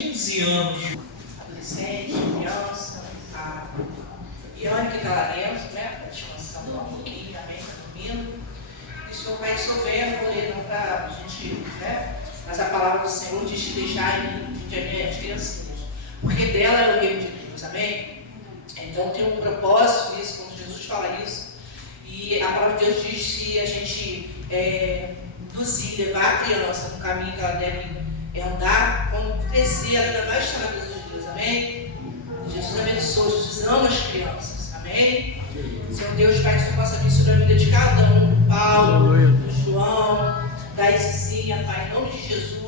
15 anos. Adolescente, criança, e olha que está lá dentro, né? Para descansando um pouquinho também, está dormindo. E se o Pai souber, vou ler para a gente, né? Mas a palavra do Senhor diz que deixar em as criancinhas, porque dela é o reino de Deus, amém? Então tem um propósito nisso, quando Jesus fala isso. E a palavra de Deus diz que a gente induzir, levar a criança no caminho que ela deve andar, quando crescer, ela ainda vai estar na presença de Deus, amém? Jesus abençoe, Jesus ama as crianças, amém? Senhor Deus, Pai, que o Senhor possa vir sobre a vida de cada um, do Paulo, do João, da Isizinha, Pai, em nome de Jesus.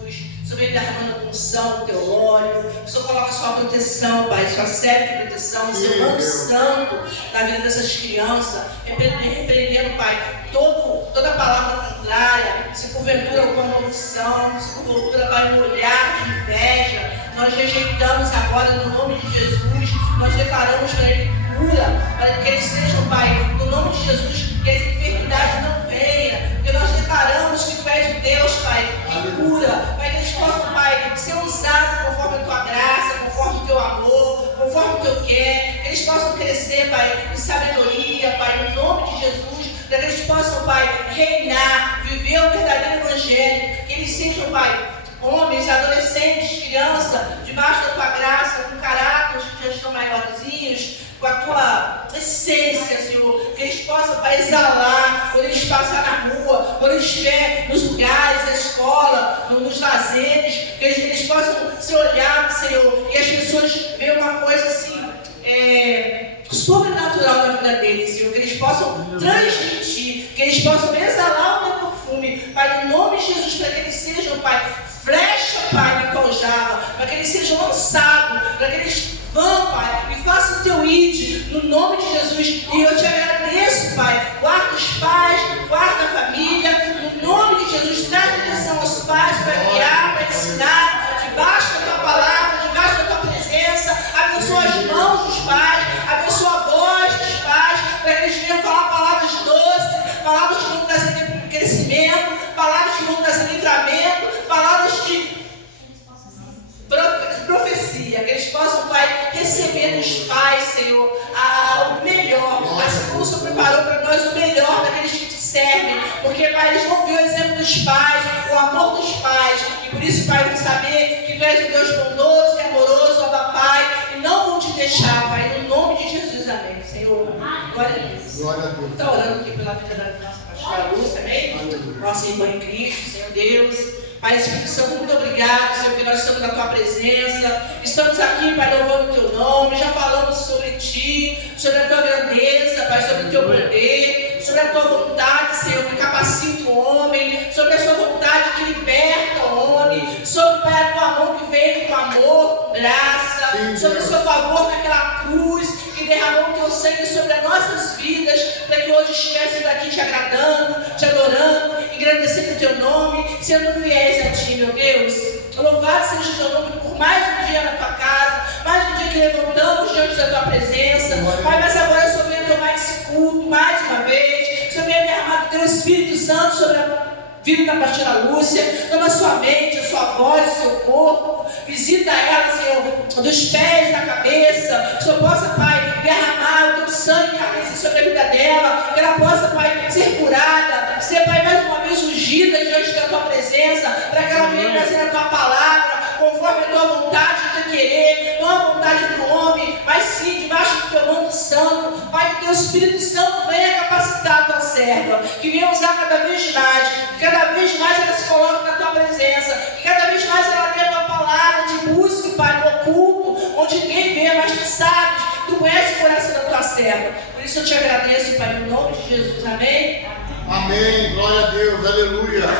Sobre ele derramando a unção do teu óleo, o Senhor coloca a sua proteção, Pai, sua série de proteção, o seu manto santo na vida dessas crianças, repreendendo, Pai, toda palavra contrária, se porventura alguma maldição, se porventura vai um olhar de inveja, nós rejeitamos agora no nome de Jesus, nós declaramos para ele cura, para que eles sejam, Pai, no nome de Jesus, que as enfermidades não venham, porque nós declaramos que tu és o Deus, Pai, que cura, Pai, que eles possam, Pai, ser usados conforme a tua graça, conforme o teu amor, conforme o teu quer, que eles possam crescer, Pai, em sabedoria, Pai, no nome de Jesus, para que eles possam, Pai, reinar, viver o verdadeiro evangelho, que eles sejam, Pai, homens, adolescentes, crianças, debaixo da tua graça, com caráteres que já estão maiorzinhos, com a tua essência, Senhor, que eles possam, Pai, exalar, quando eles passarem na rua, quando eles estiverem nos lugares, na escola, nos lazeres, que eles possam se olhar, Senhor, e as pessoas veem uma coisa assim, sobrenatural na vida deles, Senhor, que eles possam transmitir, que eles possam exalar o teu perfume, Pai, no nome de Jesus, para que eles sejam, Pai, flecha, Pai, de aljava, para que eles sejam lançados, para que eles vão, Pai, e façam o teu id, no nome de Jesus, e eu te agradeço, Pai, guarda os pais, guarda a família, no nome de Jesus, traz direção aos pais, para guiar, para ensinar, debaixo da tua palavra, debaixo da tua presença, abençoa as mãos dos pais, abençoa a voz dos pais, para que eles venham falar palavras doces, palavras que vão trazer crescimento, palavras que vão trazer livramento, palavras de profecia, que eles possam, Pai, receber dos pais, Senhor, o melhor, assim como o Senhor preparou para nós o melhor daqueles que te servem, porque, Pai, eles vão ver o exemplo dos pais, o amor dos pais, e por isso, Pai, vão saber que Tu és um Deus bondoso e amoroso, Abba Pai, e não vão te deixar, Pai, no nome de Jesus, amém, Senhor. Glória a Deus. Glória a Deus. Estou orando aqui pela vida da nossa pastora Lúcia, amém? Nossa irmã em Cristo, Senhor Deus. Pai, Espírito Santo, muito obrigado, Senhor, porque nós estamos na Tua presença. Estamos aqui, Pai, louvando o Teu nome. Já falamos sobre Ti, sobre a Tua grandeza, Pai, sobre o Teu poder, sobre a Tua vontade, Senhor, que capacita o homem, sobre a Sua vontade que liberta o homem, sobre, Pai, a Tua mão que veio com amor, com graça, sobre o Seu favor naquela cruz, que derramou o Teu sangue sobre as nossas vidas, para que hoje estivéssemos aqui te agradando, te adorando, engrandecendo o Teu nome, sendo fiéis a Ti, meu Deus. Louvado seja o Teu nome por mais um dia na Tua casa, mais um dia que levantamos diante da Tua presença. Pai, mas agora o Senhor venha tomar esse culto mais uma vez. O Senhor venha derramar o Teu Espírito Santo sobre a vida da pastora Lúcia. Toma a sua mente, a sua voz, o seu corpo. Visita ela, Senhor, dos pés, da cabeça. Que o Senhor possa, Pai, derramar o Teu sangue sobre a vida dela. Que ela possa, Pai, ser curada. Ser, Pai, mais uma vez ungida diante da Tua presença. Para que ela venha trazer a Tua palavra conforme a Tua vontade de querer. Não a vontade do homem, mas sim debaixo do Teu manto santo. Pai, que Teu Espírito Santo venha capacitar a Tua serva. Que venha usar cada vez mais. Que cada vez mais ela se coloque na Tua presença. Que cada vez mais ela dê a Tua palavra de busca, Pai, no oculto, onde ninguém vê, mas Tu sabes, Tu conheces o coração da Tua serva. Por isso eu te agradeço, Pai, no nome de Jesus. Amém? Amém. Glória a Deus. Aleluia.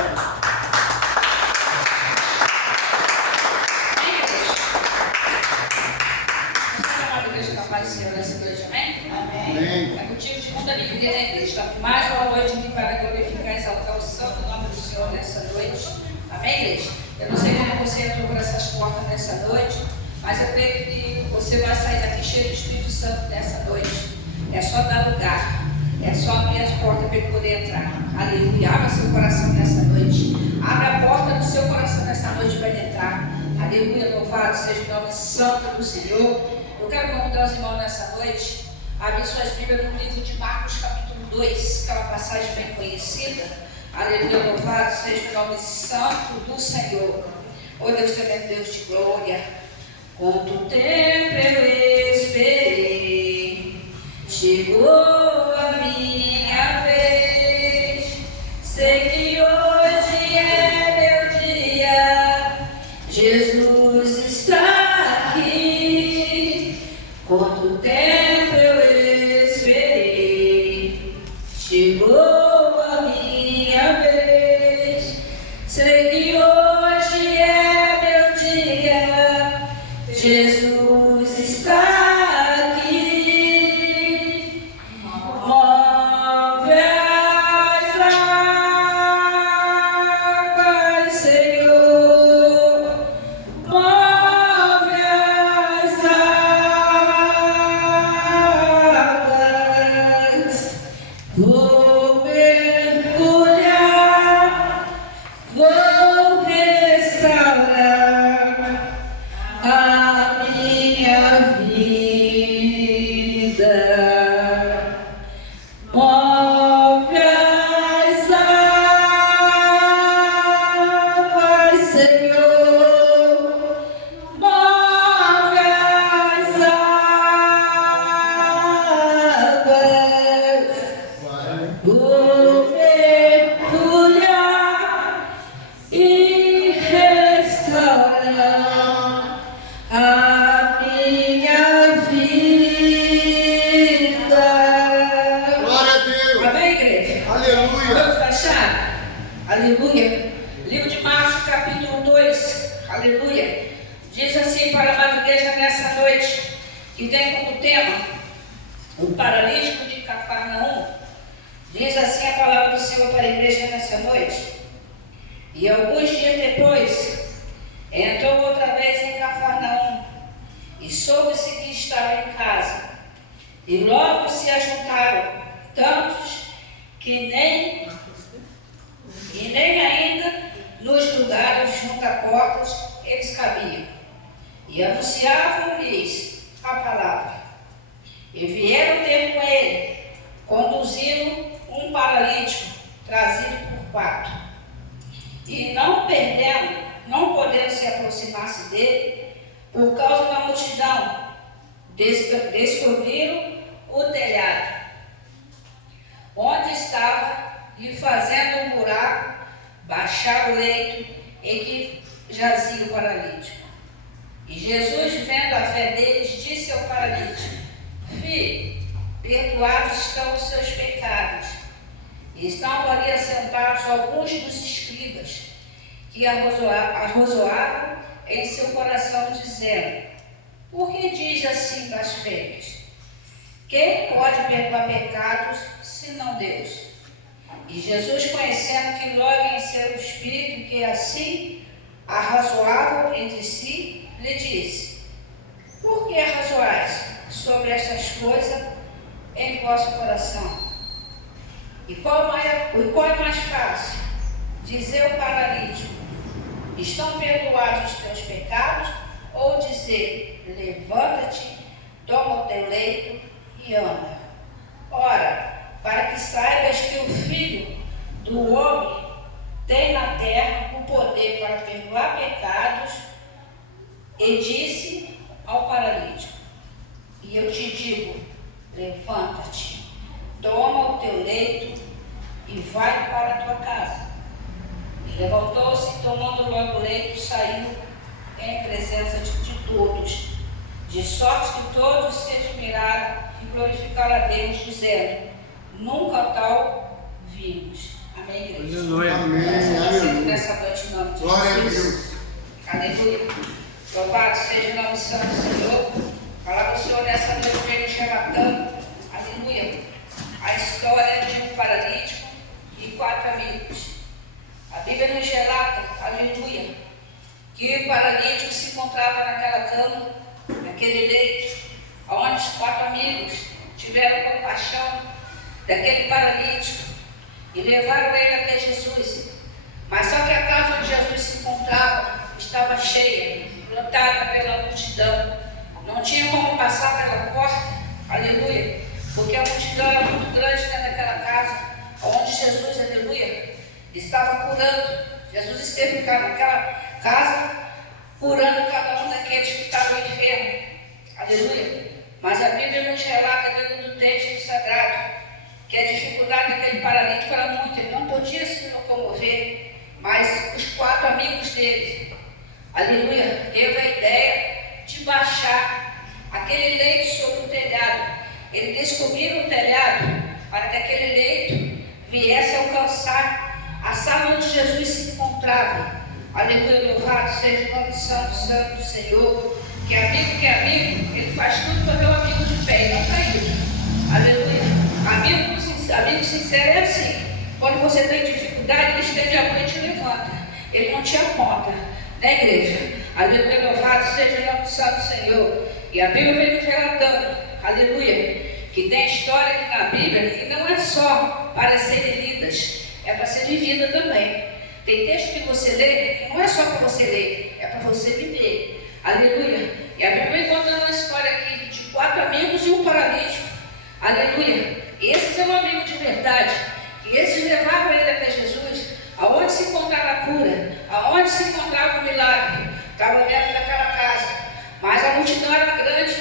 Senhor, nessa noite, amém? Amém. É motivo de muita alegria na igreja. Está mais uma noite de para glorificar e exaltar o santo nome do Senhor nessa noite. Amém, igreja? Eu não sei como você entrou por essas portas nessa noite, mas eu creio que você vai sair daqui cheio do Espírito Santo nessa noite. É só dar lugar. É só abrir as portas para ele poder entrar. Aleluia. Abra seu coração nessa noite. Abra a porta do seu coração nessa noite para ele entrar. Aleluia, louvado seja o nome santo do Senhor. Eu quero convidar os irmãos nessa noite a abrir suas Bíblias no livro de Marcos, capítulo 2, aquela passagem bem conhecida. Aleluia, louvado seja o nome santo do Senhor. Oh Deus tremendo, Deus de glória. Quanto tempo eu esperei, chegou a minha vez. Sei que hoje é meu dia, Jesus está aqui. Quanto tempo eu esperei, chegou a minha vez. Sei que hoje é meu dia, Jesus está aqui. Move as águas, Senhor. Move as águas. Vou mergulhar, vou restaurar a minha vida. Move as águas, Senhor. Move as águas. Vou mergulhar e restaurar a minha vida. Glória a Deus. Amém, igreja? Aleluia. Vamos baixar? Aleluia. Livro de Marcos, capítulo 2. Aleluia. Diz assim para a amada igreja nessa noite, que tem como tema o paralítico de Cafarnaum. Diz assim a palavra do Senhor para a igreja nessa noite. E alguns dias depois, entrou outra vez em Cafarnaum, e soube-se que estava em casa. E logo se ajuntaram tantos que nem ainda nos lugares junto a portas eles cabiam. E anunciavam-lhes a palavra. E vieram ter com ele, conduzindo um paralítico trazido por 4. E não podendo se aproximar-se dele, por causa da multidão, descobriram o telhado, onde estava, e fazendo um buraco, baixaram o leito em que jazia o paralítico. E Jesus, vendo a fé deles, disse ao paralítico: Filho, perdoados estão os seus pecados. E estavam ali assentados alguns dos escribas, que arrozoavam em seu coração, dizendo: Por que diz assim blasfêmias? Quem pode perdoar pecados, senão Deus? E Jesus, conhecendo que logo em seu espírito que assim arrazoavam entre si, lhe disse: Por que arrazoais sobre estas coisas em vosso coração? E qual é mais fácil? Dizer ao paralítico: Estão perdoados os teus pecados? Ou dizer: Levanta-te, toma o teu leito e anda. Ora, para que saibas que o Filho do Homem tem na terra o poder para perdoar pecados, e disse ao paralítico: E eu te digo, levanta-te, toma o teu leito e vai para a tua casa. E levantou-se, tomando logo o leito, saiu em presença de todos, de sorte que todos se admiraram e glorificaram a Deus, dizendo: Nunca tal vimos. Amém, igreja? Aleluia. Amém. Aleluia. Nessa noite, em nome de Glória a Jesus. Deus. Aleluia. Louvado seja o nome santo do Senhor. Falar do Senhor nessa noite vem nos relatando, aleluia, a história de um paralítico e 4 amigos. A Bíblia nos relata, aleluia, que o paralítico se encontrava naquela cama, naquele leito, onde os 4 amigos tiveram compaixão daquele paralítico e levaram ele até Jesus. Mas só que a casa onde Jesus se encontrava estava cheia lotada pela multidão. Não tinha como passar pela porta, aleluia, porque a multidão era muito grande dentro daquela casa, onde Jesus, aleluia, estava curando. Jesus esteve naquela casa, curando cada um daqueles que estavam enfermos, aleluia. Mas a Bíblia nos relata dentro do texto sagrado que a dificuldade daquele paralítico era muito, ele não podia se locomover, mas os 4 amigos dele, aleluia, teve a ideia de baixar aquele leito sobre o telhado. Eles descobriram o telhado para que aquele leito viesse alcançar a sala onde Jesus se encontrava. Aleluia, louvado seja o nome santo, santo do Senhor. Que é amigo, ele faz tudo para ver o amigo de pé e não cair. Aleluia. Amigo sincero é assim. Quando você tem dificuldade, ele estende a mão e te levanta. Ele não te aponta, né, igreja? Aleluia, louvado seja o nome santo do Senhor. E a Bíblia vem nos relatando, aleluia, que tem história aqui na Bíblia que não é só para serem lidas, é para ser vivida também. Tem texto que você lê que não é só para você ler, é para você viver. Aleluia. E a Bíblia conta uma história aqui de 4 amigos e um paralítico. Aleluia. Esses são amigos de verdade. E esses levavam ele até Jesus, aonde se encontrava a cura, aonde se encontrava o milagre. Estavam dentro daquela casa. Mas a multidão era grande,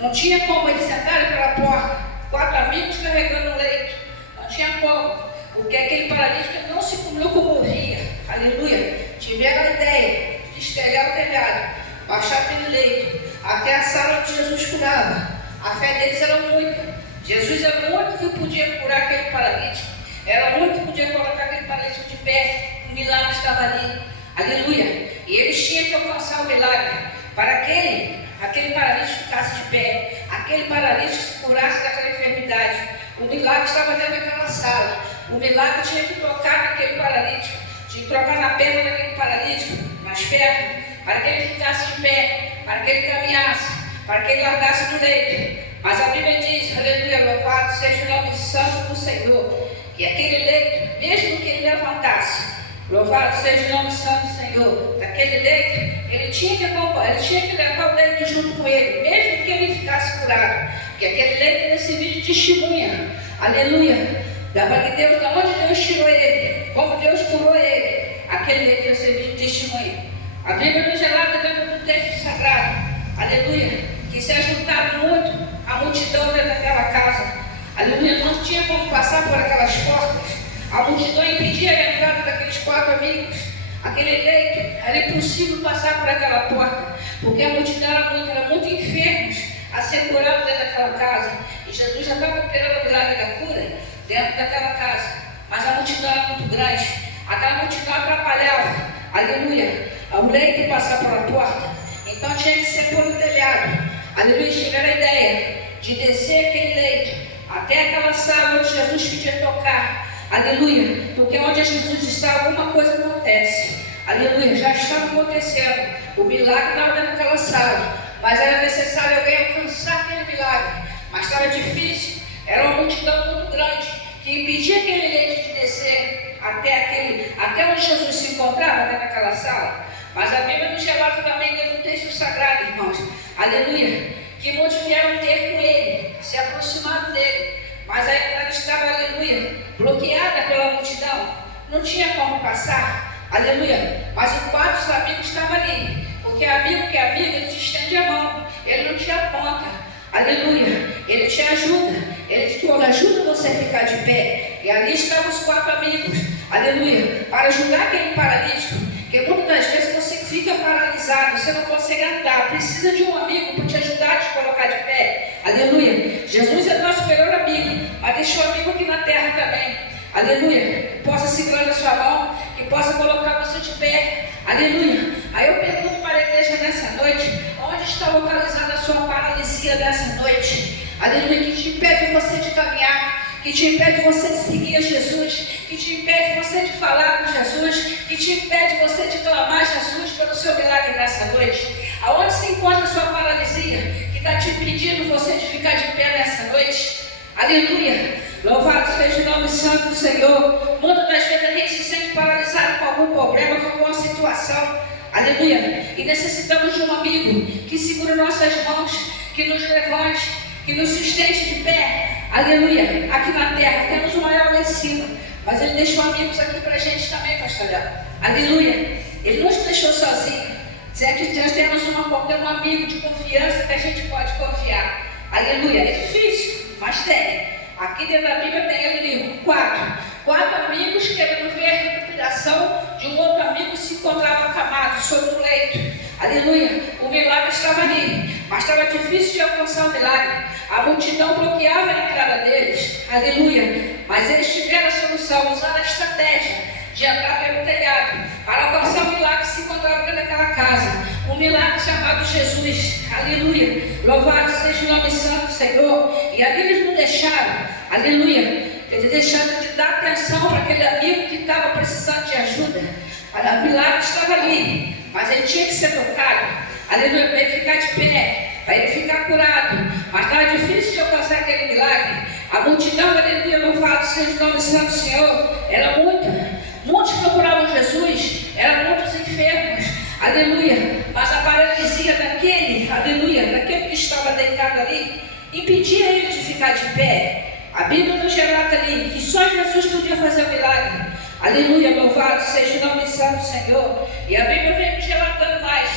não tinha como eles sentarem pela porta. 4 amigos carregando o leito. Não tinha como, porque aquele paralítico não se locomovia. Aleluia. Tiveram a ideia de estelhar o telhado, baixar aquele leito até a sala onde Jesus curava. A fé deles era muita. Jesus era o único que podia curar aquele paralítico. Era o único que podia colocar aquele paralítico de pé. O milagre estava ali. Aleluia. E eles tinham que alcançar o milagre para aquele paralítico ficasse de pé, aquele paralítico se curasse daquela enfermidade. O milagre estava dentro daquela sala. O milagre tinha que tocar naquele paralítico, tinha que tocar na perna daquele paralítico, mais perto, para que ele ficasse de pé, para que ele caminhasse, para que ele largasse do leito. Mas a Bíblia diz, aleluia, louvado seja o nome santo do Senhor, que aquele leito, mesmo que ele levantasse, louvado seja o nome santo do Senhor, daquele leito, ele tinha que levar o leito junto com ele, mesmo que ele ficasse curado, que aquele leito ia servir de testemunha, aleluia, para que Deus, de onde Deus tirou ele, como Deus curou ele, aquele leito ia servir de testemunha. A Bíblia nos relata dentro do texto sagrado, aleluia, que se ajuntaram muito a multidão dentro daquela casa, aleluia, não tinha como passar por aquelas portas, a multidão impedia a entrada daqueles 4 amigos, aquele leito, era impossível passar por aquela porta, porque a multidão era muito enfermos a ser curados dentro daquela casa, e Jesus já estava operando o milagre da cura dentro daquela casa, mas a multidão era muito grande, aquela multidão atrapalhava, aleluia, o leito passar pela porta, então tinha que ser pelo telhado, aleluia, tiveram a ideia de descer aquele leito até aquela sala onde Jesus podia tocar, aleluia, porque onde Jesus está, alguma coisa acontece, aleluia, já estava acontecendo, o milagre estava dentro daquela sala, mas era necessário alguém alcançar aquele milagre, mas estava difícil, era uma multidão muito grande, que impedia aquele leito de descer até onde Jesus se encontrava, dentro daquela sala. Mas a Bíblia nos relata também dentro do texto sagrado, irmãos, aleluia, que muitos vieram ter com ele, se aproximaram dele, mas a entrada estava, aleluia, bloqueada pela multidão, não tinha como passar, aleluia, mas os 4 amigos estavam ali, porque amigo que é amigo, ele te estende a mão, ele não te aponta, aleluia, ele te ajuda, ele te ajuda você a ficar de pé, e ali estavam os 4 amigos, aleluia, para ajudar aquele paralítico, porque muitas das vezes você fica paralisado, você não consegue andar, precisa de um amigo para te ajudar a te colocar de pé, aleluia. Jesus é nosso melhor amigo, mas deixa o amigo aqui na terra também, aleluia, que possa segurar a sua mão, que possa colocar você de pé, aleluia. Aí eu pergunto para a igreja nessa noite, onde está localizada a sua paralisia dessa noite, aleluia, que te impede você de caminhar, que te impede você de seguir a Jesus, que te impede você de falar com Jesus, que te impede você de clamar a Jesus pelo seu milagre nessa noite. Aonde se encontra a sua paralisia, que está te impedindo você de ficar de pé nessa noite? Aleluia! Louvado seja o nome santo do Senhor. Muitas das vezes a gente se sente paralisado com algum problema, com alguma situação. Aleluia. E necessitamos de um amigo que segure nossas mãos, que nos levante, que nos sustente de pé. Aleluia. Aqui na terra temos um maior lá em cima, mas Ele deixou amigos aqui para a gente também, pastor Léo. Aleluia. Ele não nos deixou sozinhos. Se é que nós temos um amigo de confiança que a gente pode confiar. Aleluia. É difícil, mas tem. Aqui dentro da Bíblia tem ali quatro amigos querendo ver a recuperação de um outro amigo que se encontrava acamado sobre um leito. Aleluia. O milagre estava ali, mas estava difícil de alcançar o milagre. A multidão bloqueava a entrada deles. Aleluia. Mas eles tiveram a solução, usaram a estratégia de entrar pelo telhado para alcançar o milagre que se encontrava dentro daquela casa. Um milagre chamado Jesus. Aleluia. Louvado seja o nome santo do Senhor. E ali eles não deixaram. Aleluia. Eles deixaram de dar atenção para aquele amigo que estava precisando de ajuda. O milagre estava ali, mas ele tinha que ser tocado. Aleluia. Para ele ficar de pé, para ele ficar curado. Mas estava difícil de alcançar aquele milagre. A multidão, aleluia, louvado seja o nome santo do Senhor, era muita. Muitos procuravam Jesus, eram muitos enfermos, aleluia, mas a paralisia daquele, aleluia, daquele que estava deitado ali, impedia ele de ficar de pé. A Bíblia nos relata ali que só Jesus podia fazer o milagre, aleluia, louvado seja o nome santo do Senhor. E a Bíblia vem nos relatando mais,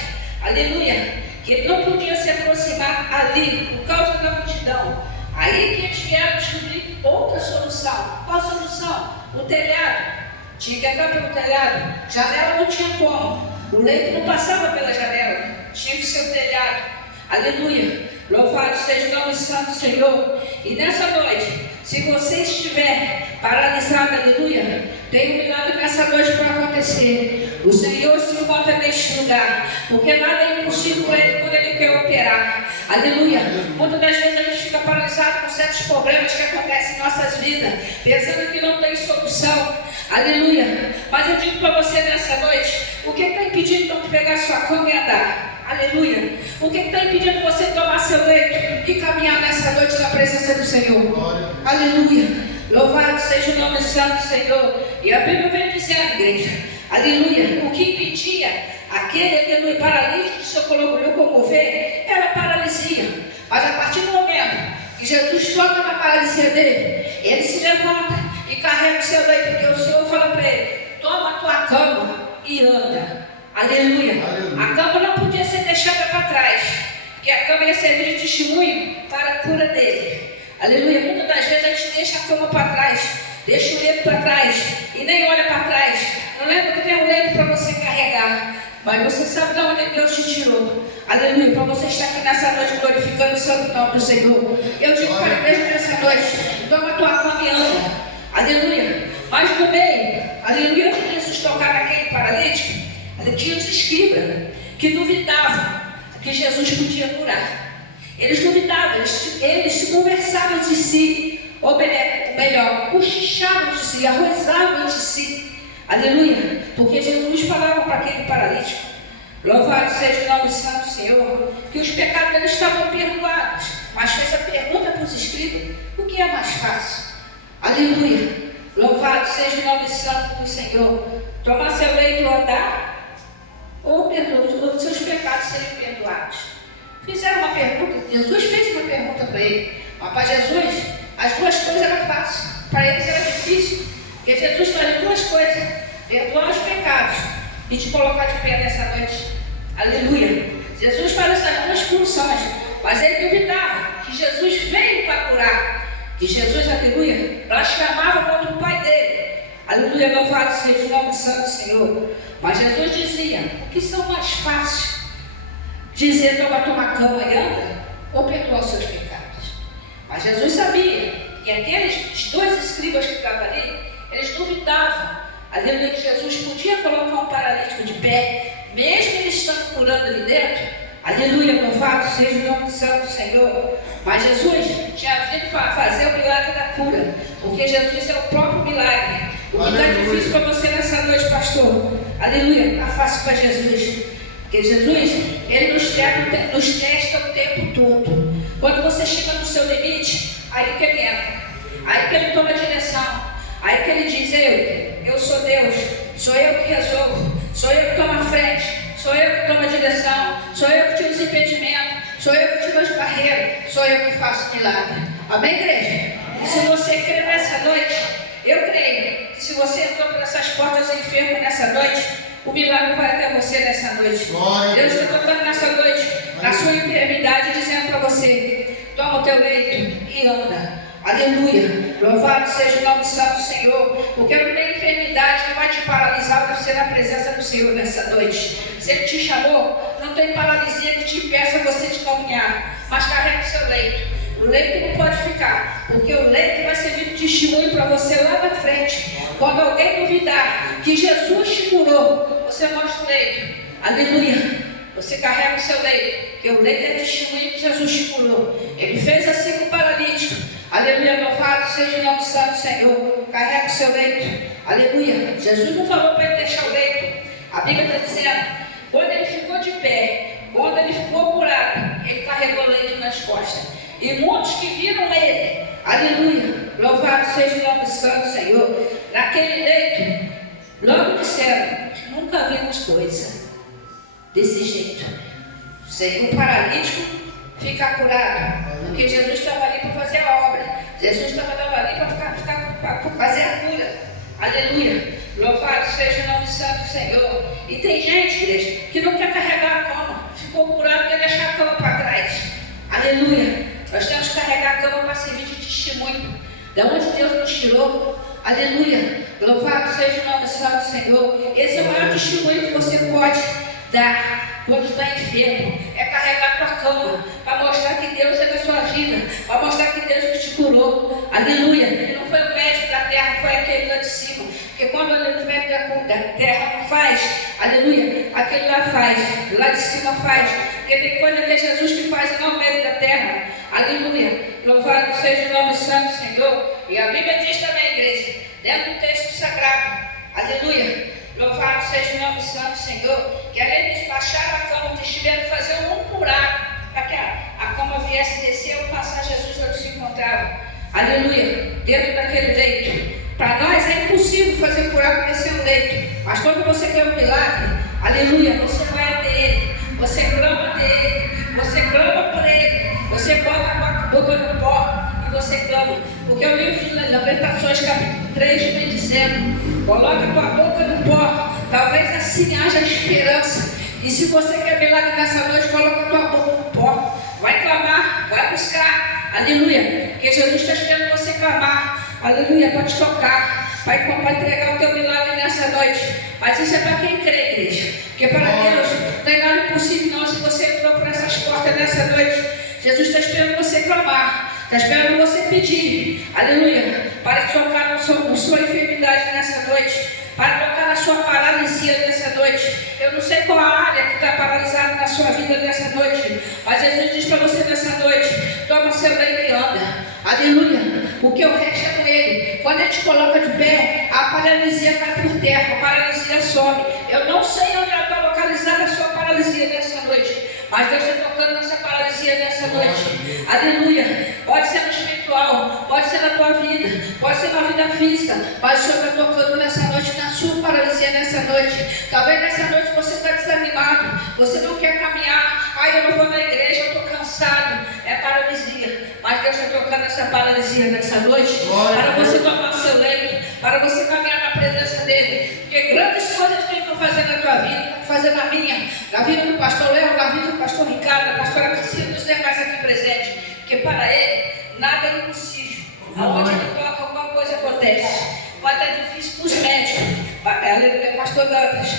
aleluia, que ele não podia se aproximar ali por causa da multidão. Aí que eles vieram descobrir outra solução. Qual a solução? O telhado. Tinha que entrar pelo telhado. Janela não tinha como. O leito não passava pela janela. Tinha que ser o telhado. Aleluia. Louvado seja o nome santo do Senhor. E nessa noite, se você estiver paralisado, aleluia, tem um milagre nessa noite para acontecer. O Senhor se encontra neste lugar, porque nada é impossível para Ele quando Ele quer operar. Aleluia. Muitas das vezes a gente fica paralisado com certos problemas que acontecem em nossas vidas, pensando que não tem solução. Aleluia. Mas eu digo para você nessa noite, o que está impedindo então de pegar sua cama e andar? Aleluia. O que está impedindo você tomar seu leito e caminhar nessa noite na presença do Senhor? Glória. Aleluia. Louvado seja o nome santo do Senhor. E a Bíblia vem dizendo, igreja, aleluia, o que impedia aquele, aleluia, paralítico de se locomover era a paralisia. Mas a partir do momento que Jesus toca na paralisia dele, ele se levanta e carrega o seu leito, porque o Senhor fala para ele: toma a tua cama e anda. Aleluia. Aleluia. A cama não podia ser deixada para trás, porque a cama ia servir de testemunho para a cura dele. Aleluia. Muitas das vezes a gente deixa a cama para trás, deixa o leito para trás e nem olha para trás. Não lembra que tem um leito para você carregar, mas você sabe de onde Deus te tirou. Aleluia. Para você estar aqui nessa noite glorificando o santo nome do Senhor. Eu digo para a igreja nessa noite: toma a tua cama e anda. Aleluia. Mas no meio, aleluia, antes de Jesus tocar naquele paralítico, tinha os escribas que duvidavam que Jesus podia curar. Eles duvidavam, eles conversavam de si, ou melhor, cochichavam de si, arrozavam de si. Aleluia. Porque Jesus falava para aquele paralítico: louvado seja o nome santo do Senhor, que os pecados deles estavam perdoados. Mas fez a pergunta para os escribas: o que é mais fácil? Aleluia. Louvado seja o nome santo do Senhor. Tomar seu leito e andar, ou os seus pecados serem perdoados. Fizeram uma pergunta, Jesus fez uma pergunta para ele. Mas para Jesus, as duas coisas eram fáceis. Para eles era difícil, porque Jesus faz duas coisas: perdoar os pecados e te colocar de pé nessa noite. Aleluia. Jesus faz essas duas funções, mas ele duvidava que Jesus veio para curar. Que Jesus, aleluia, blasfemava contra o Pai dele. Aleluia, louvado seja o nome santo do Senhor. Mas Jesus dizia: o que são mais fáceis? Dizer: toma tua cama e anda, ou perdoar os seus pecados? Mas Jesus sabia que aqueles dois escribas que estavam ali, eles duvidavam, aleluia, que Jesus podia colocar um paralítico de pé, mesmo ele estando curando ali dentro. Aleluia, louvado seja o nome santo do Senhor. Mas Jesus tinha vindo para fazer o milagre da cura, porque Jesus é o próprio milagre. O que está difícil para você nessa noite, pastor? Aleluia, está fácil para Jesus. Porque Jesus, ele nos testa o tempo todo. Quando você chega no seu limite, aí que ele entra, aí que ele toma a direção, aí que ele diz: eu sou Deus, sou eu que resolvo, sou eu que tomo a frente, Sou eu que tomo a direção, sou eu que tiro os impedimentos, sou eu que tiro as barreiras, sou eu que faço milagre. Amém, igreja? E se você crê nessa noite, eu creio que se você entrou por essas portas enfermo nessa noite, o milagre vai até você nessa noite. Deus está tocando nessa noite, na sua enfermidade, dizendo para você: toma o teu leito e anda. Aleluia, louvado seja o nome santo do Senhor, porque não tem enfermidade que vai te paralisar para você na presença do Senhor nessa noite. Se Ele te chamou, não tem paralisia que te impeça você de caminhar, mas carregue o seu leito. O leito não pode ficar, porque o leito vai servir de testemunho para você lá na frente. Quando alguém duvidar que Jesus te curou, você mostra o leito. Aleluia. Você carrega o seu leito, porque o leito é testemunho que Jesus te curou. Ele fez assim com o paralítico. Aleluia, louvado seja o nome santo do Senhor. Carrega o seu leito. Aleluia. Jesus não falou para ele deixar o leito. A Bíblia está dizendo, quando ele ficou de pé, quando ele ficou curado, ele carregou o leito nas costas. E muitos que viram ele, aleluia, louvado seja o nome santo do Senhor. Naquele leito, logo disseram, nunca vimos coisa desse jeito. Sem o paralítico ficar curado, porque Jesus estava ali para fazer a obra. Jesus estava ali para fazer a cura. Aleluia, louvado seja o nome santo do Senhor. E tem gente, igreja, que não quer carregar a cama, ficou curado, quer deixar a cama para trás. Aleluia, nós temos que carregar a cama para servir de testemunho de onde Deus nos tirou. Aleluia, louvado seja o nome santo do Senhor. Esse é o maior testemunho que você pode dar quando está enfermo, é carregar tua cama, para mostrar que Deus é na sua vida, para mostrar que Deus que te curou. Aleluia. E não foi o médico da terra, foi aquele lá de cima. Porque quando o médico da terra não faz, aleluia, aquele lá faz, lá de cima faz. Porque tem coisa que é Jesus que faz e não o médico da terra. Aleluia. Louvado seja o nome santo do Senhor. E a Bíblia diz também, igreja, dentro do texto sagrado, aleluia, louvado seja o nome santo do Senhor, que além de despachar a cama, eles tiveram que fazer um buraco para que a cama viesse descer ou passar Jesus onde se encontrava. Aleluia, dentro daquele leito. Para nós é impossível fazer buraco descer um leito, mas quando você quer um milagre, aleluia, você vai até ele, você clama até ele, você clama por ele, você bota a boca no pó e você clama. Porque o livro de Lamentações, capítulo 3, vem dizendo: coloca a tua boca no pó, talvez assim haja esperança. E se você quer milagre nessa noite, coloca a tua boca no pó, vai clamar, vai buscar, aleluia, porque Jesus está esperando você clamar, aleluia, para te tocar, para entregar o teu milagre nessa noite. Mas isso é para quem crê, igreja, porque para Deus não tem nada impossível não. Se você entrou por essas portas nessa noite, Jesus está esperando você clamar, está esperando você pedir, aleluia, para tocar na sua enfermidade nessa noite, para tocar na sua paralisia nessa noite. Eu não sei qual a área que está paralisada na sua vida nessa noite, mas Jesus diz para você nessa noite: toma seu leito e anda, aleluia, porque o resto é com ele. Quando ele te coloca de pé, a paralisia cai por terra, a paralisia some. Eu não sei onde ela está localizada, a sua paralisia nessa noite, mas Deus está tocando nessa paralisia nessa noite. Aleluia. Pode ser no espiritual, pode ser na tua vida, pode ser na vida física, mas o Senhor está tocando nessa noite na sua paralisia nessa noite. Talvez nessa noite você está desanimado, você não quer caminhar. Ai, eu não vou na igreja, eu estou cansado. É paralisia. Mas Deus está tocando essa paralisia nessa noite para você tomar o seu leito, para você caminhar na presença dele. Porque grandes coisas que ele está fazendo na tua vida, está fazendo na minha, na vida do pastor Léo, na vida do pastor Ricardo, da pastora Cassina, dos demais aqui presentes. Porque para ele, nada é impossível. Aonde ele toca, alguma coisa acontece. Pode estar difícil para os médicos, pastor Douglas,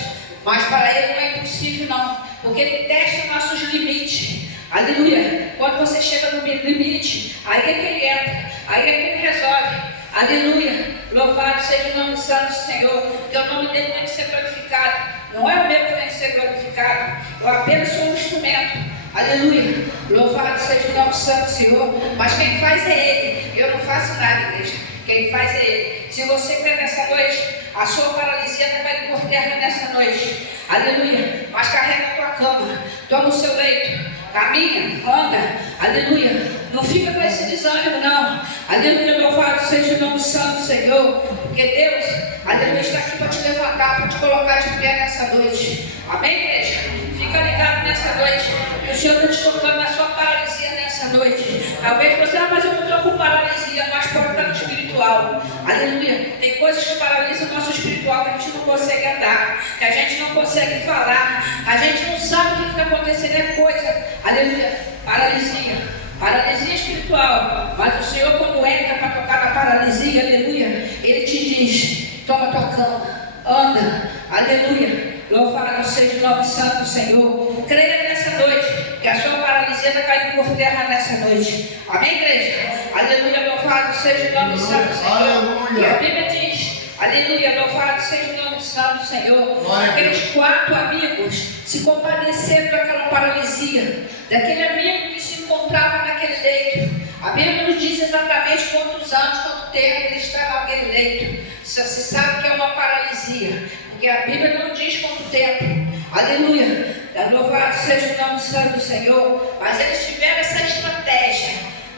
mas para ele não é impossível não, porque ele testa nossos limites. Aleluia. Quando você chega no limite, aí é que ele entra, aí é que ele resolve. Aleluia. Louvado seja o nome santo do Senhor, porque o nome dele tem que ser glorificado. Não é o meu que tem que ser glorificado, eu apenas sou um instrumento. Aleluia. Louvado seja o nome santo do Senhor, mas quem faz é ele. Eu não faço nada, igreja. Quem faz é ele. Se você crê nessa noite, a sua paralisia vai por terra nessa noite. Aleluia. Mas carrega a tua cama, toma o seu leito. caminha, anda, aleluia. Não fica com esse desânimo, não. Aleluia, louvado seja o nome santo do Senhor, porque Deus, aleluia, está aqui para te levantar, para te colocar de pé nessa noite. Amém, igreja? Fica ligado nessa noite, que o Senhor está te tocando na sua paralisia nessa noite. Talvez você, mas eu não estou com paralisia, mas pode estar no espiritual. Aleluia. Tem coisas que paralisam o nosso espiritual, que a gente não consegue andar, que a gente não consegue falar, a gente não sabe o que está acontecendo, é coisa. Aleluia. Paralisia espiritual. Mas o Senhor, quando entra para tocar na paralisia, aleluia, Ele te diz: toma tua cama, anda, aleluia. Louvado seja o nome santo do Senhor. Creia nessa noite que a sua paralisia vai cair por terra nessa noite. Amém, igreja? Aleluia, louvado seja o nome santo do Senhor. Aleluia. E a Bíblia diz: aleluia, louvado seja o nome santo do Senhor. Aqueles 4 amigos se compadeceram daquela paralisia, daquele amigo que se encontrava naquele leito. A Bíblia nos diz exatamente quantos anos, quanto tempo ele estava naquele leito. Você sabe que é uma paralisia, porque a Bíblia não diz quanto tempo. Aleluia. Louvado seja o nome santo do Senhor. Mas eles tiveram essa estratégia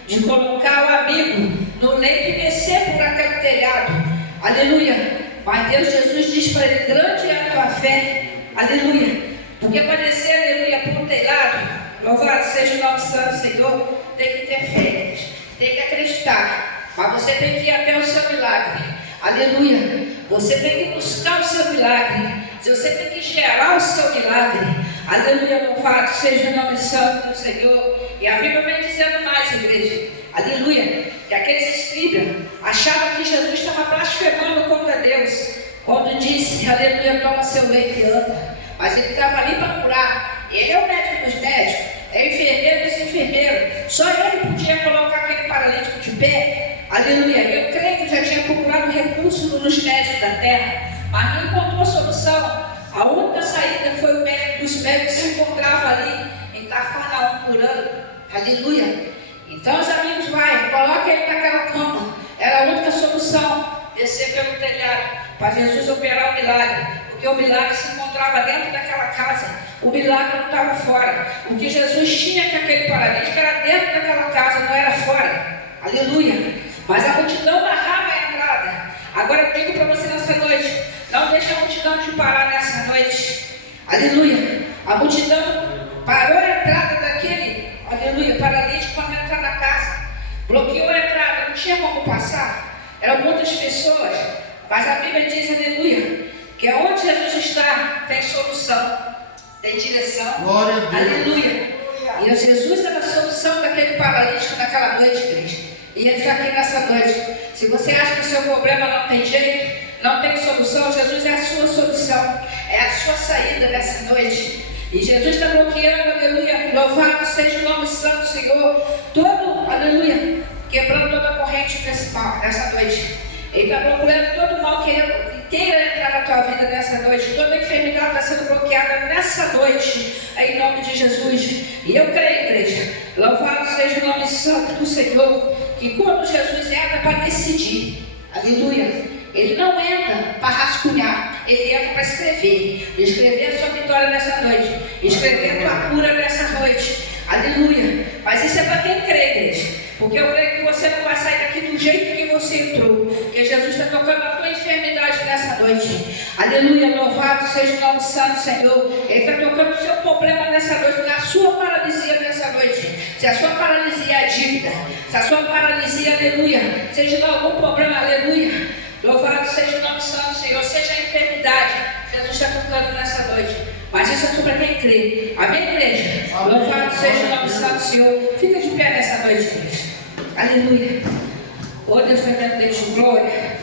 de colocar o amigo no leito e descer por aquele telhado. Aleluia. Mas Deus, Jesus diz para ele: grande é a tua fé. Aleluia. Porque para descer, aleluia, por um telhado, louvado seja o nome santo do Senhor, tem que ter fé, tem que acreditar. Mas você tem que ir até o seu milagre. Aleluia. Você tem que buscar o seu milagre. Você tem que gerar o seu milagre. Aleluia, louvado seja o nome santo do Senhor. E a Bíblia vem dizendo mais, igreja. Aleluia. Que aqueles escribas achavam que Jesus estava blasfemando contra Deus quando disse: aleluia, toma seu leito e anda. Mas ele estava ali para curar. Ele é o médico dos médicos, é o enfermeiro dos enfermeiros. Só ele podia colocar aquele paralítico de pé. Aleluia. Eu creio que já tinha procurado recursos nos médicos da terra, mas não encontrou solução. A única saída foi o médico dos médicos que se encontrava ali em Cafarnaum curando. Aleluia. Então os amigos coloca ele naquela cama. Era a única solução, descer pelo telhado, para Jesus operar o milagre. Porque o milagre se encontrava dentro daquela casa. O milagre não estava fora. O que Jesus tinha com aquele paralítico era dentro daquela casa, não era fora. Aleluia. Mas a multidão barrava a entrada. Agora eu digo para você nessa noite: não deixe a multidão te parar nessa noite. Aleluia. A multidão parou a entrada daquele, aleluia, paralítico para não entrar na casa. Bloqueou a entrada, não tinha como passar. Eram muitas pessoas. Mas a Bíblia diz, aleluia, que onde Jesus está, tem solução, tem direção. Glória a Deus. Aleluia. E Jesus era a solução daquele paralítico naquela noite, igreja. E ele está aqui nessa noite. Se você acha que o seu problema não tem jeito, não tem solução, Jesus é a sua solução, é a sua saída nessa noite. E Jesus está bloqueando, aleluia, louvado seja o nome santo do Senhor, aleluia, quebrando toda a corrente desse mal nessa noite. Ele está procurando todo o mal que queira entrar na tua vida nessa noite. Toda a enfermidade está sendo bloqueada nessa noite, em nome de Jesus. E eu creio, igreja, louvado seja o nome santo do Senhor, que quando Jesus entra para decidir, aleluia, ele não entra para rascunhar, ele entra para escrever a sua vitória nessa noite, escrever a tua cura nessa noite, aleluia. Mas isso é para quem crê, igreja, porque eu creio que você não vai sair daqui do jeito que você entrou, porque Jesus está tocando a tua enfermidade nessa noite, aleluia, louvado seja o nome santo do Senhor. Ele está tocando o seu problema nessa noite, na sua paralisia nessa noite. Se a sua paralisia é dívida, se a sua paralisia, aleluia, seja algum problema, aleluia, louvado seja o nome santo do Senhor, seja a enfermidade, Jesus está tocando nessa noite. Mas isso é para quem crê. Amém, igreja? Amém. Louvado seja o nome santo do Senhor. Fica de pé nessa noite, igreja. Aleluia. Oh, Deus vai dar Deus de glória.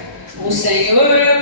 O Senhor é